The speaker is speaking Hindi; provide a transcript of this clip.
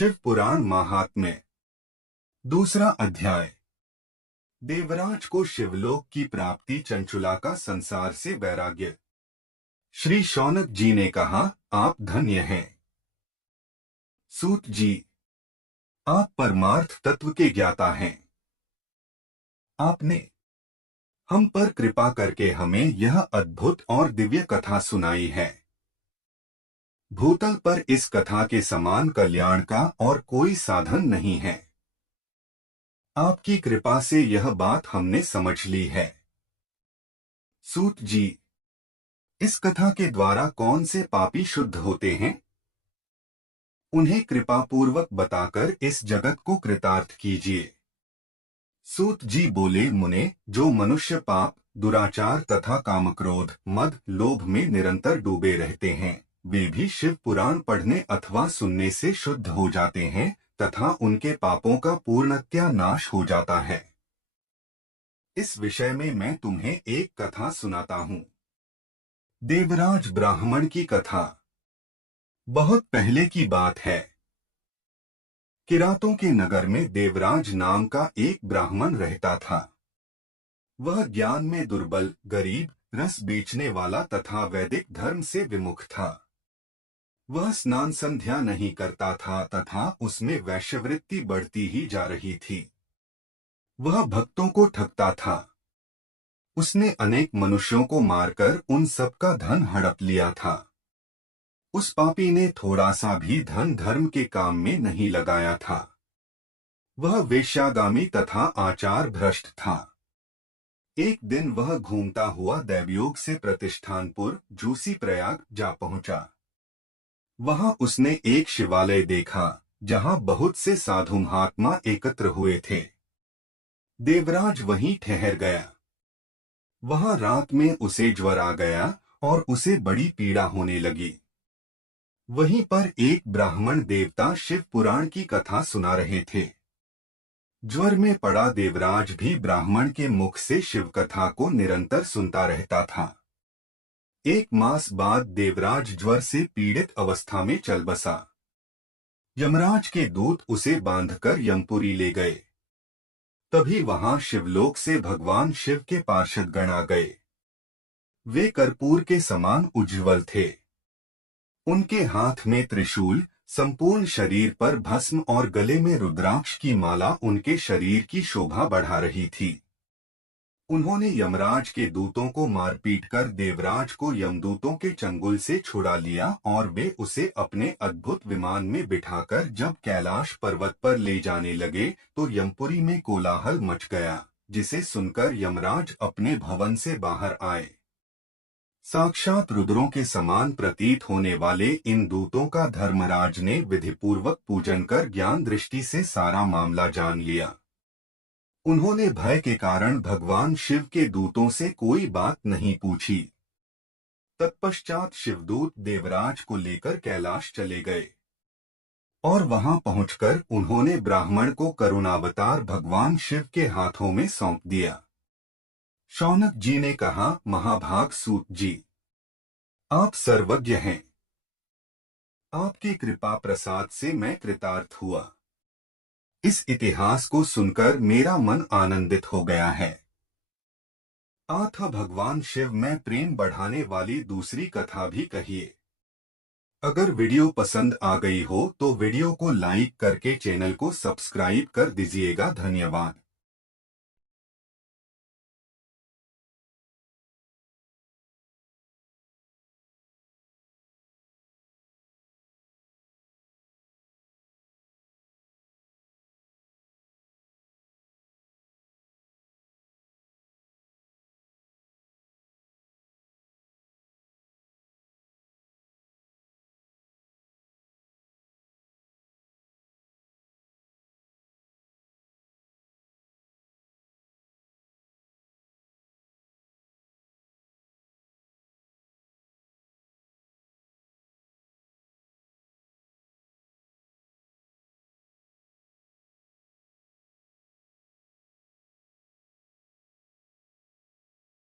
शिव पुराण महात्म्य। दूसरा अध्याय। देवराज को शिवलोक की प्राप्ति, चंचुला का संसार से वैराग्य। श्री शौनक जी ने कहा, आप धन्य हैं। सूत जी, आप परमार्थ तत्व के ज्ञाता हैं। आपने हम पर कृपा करके हमें यह अद्भुत और दिव्य कथा सुनाई है। भूतल पर इस कथा के समान कल्याण का और कोई साधन नहीं है। आपकी कृपा से यह बात हमने समझ ली है। सूत जी, इस कथा के द्वारा कौन से पापी शुद्ध होते हैं? उन्हें कृपा पूर्वक बताकर इस जगत को कृतार्थ कीजिए। सूत जी बोले, मुने, जो मनुष्य पाप, दुराचार तथा कामक्रोध, मद, लोभ में निरंतर डूबे रहते हैं, वे भी शिव पुराण पढ़ने अथवा सुनने से शुद्ध हो जाते हैं तथा उनके पापों का पूर्णतया नाश हो जाता है। इस विषय में मैं तुम्हें एक कथा सुनाता हूँ। देवराज ब्राह्मण की कथा। बहुत पहले की बात है। किरातों के नगर में देवराज नाम का एक ब्राह्मण रहता था। वह ज्ञान में दुर्बल, गरीब, रस बेचने वाला तथा वैदिक धर्म से विमुख था। वह स्नान संध्या नहीं करता था तथा उसमें वैश्यवृत्ति बढ़ती ही जा रही थी। वह भक्तों को ठगता था। उसने अनेक मनुष्यों को मारकर उन सबका धन हड़प लिया था। उस पापी ने थोड़ा सा भी धन धर्म के काम में नहीं लगाया था। वह वेश्यागामी तथा आचार भ्रष्ट था। एक दिन वह घूमता हुआ दैवयोग से प्रतिष्ठानपुर, जूसी प्रयाग जा पहुंचा। वहां उसने एक शिवालय देखा जहां बहुत से साधु महात्मा एकत्र हुए थे। देवराज वहीं ठहर गया। वहां रात में उसे ज्वर आ गया और उसे बड़ी पीड़ा होने लगी। वहीं पर एक ब्राह्मण देवता शिव पुराण की कथा सुना रहे थे। ज्वर में पड़ा देवराज भी ब्राह्मण के मुख से शिव कथा को निरंतर सुनता रहता था। एक मास बाद देवराज ज्वर से पीड़ित अवस्था में चल बसा। यमराज के दूत उसे बांधकर यमपुरी ले गए। तभी वहां शिवलोक से भगवान शिव के पार्षद गण आ गए। वे कर्पूर के समान उज्ज्वल थे। उनके हाथ में त्रिशूल, संपूर्ण शरीर पर भस्म और गले में रुद्राक्ष की माला उनके शरीर की शोभा बढ़ा रही थी। उन्होंने यमराज के दूतों को मारपीट कर देवराज को यमदूतों के चंगुल से छुड़ा लिया और वे उसे अपने अद्भुत विमान में बिठाकर जब कैलाश पर्वत पर ले जाने लगे तो यमपुरी में कोलाहल मच गया, जिसे सुनकर यमराज अपने भवन से बाहर आए। साक्षात रुद्रों के समान प्रतीत होने वाले इन दूतों का धर्मराज ने विधिपूर्वक पूजन कर ज्ञान दृष्टि से सारा मामला जान लिया। उन्होंने भय के कारण भगवान शिव के दूतों से कोई बात नहीं पूछी। तत्पश्चात शिवदूत देवराज को लेकर कैलाश चले गए और वहां पहुंचकर उन्होंने ब्राह्मण को करुणावतार भगवान शिव के हाथों में सौंप दिया। शौनक जी ने कहा, महाभाग सूत जी, आप सर्वज्ञ हैं। आपकी कृपा प्रसाद से मैं कृतार्थ हुआ। इस इतिहास को सुनकर मेरा मन आनंदित हो गया है। अथ भगवान शिव में प्रेम बढ़ाने वाली दूसरी कथा भी कहिए। अगर वीडियो पसंद आ गई हो तो वीडियो को लाइक करके चैनल को सब्सक्राइब कर दीजिएगा। धन्यवाद।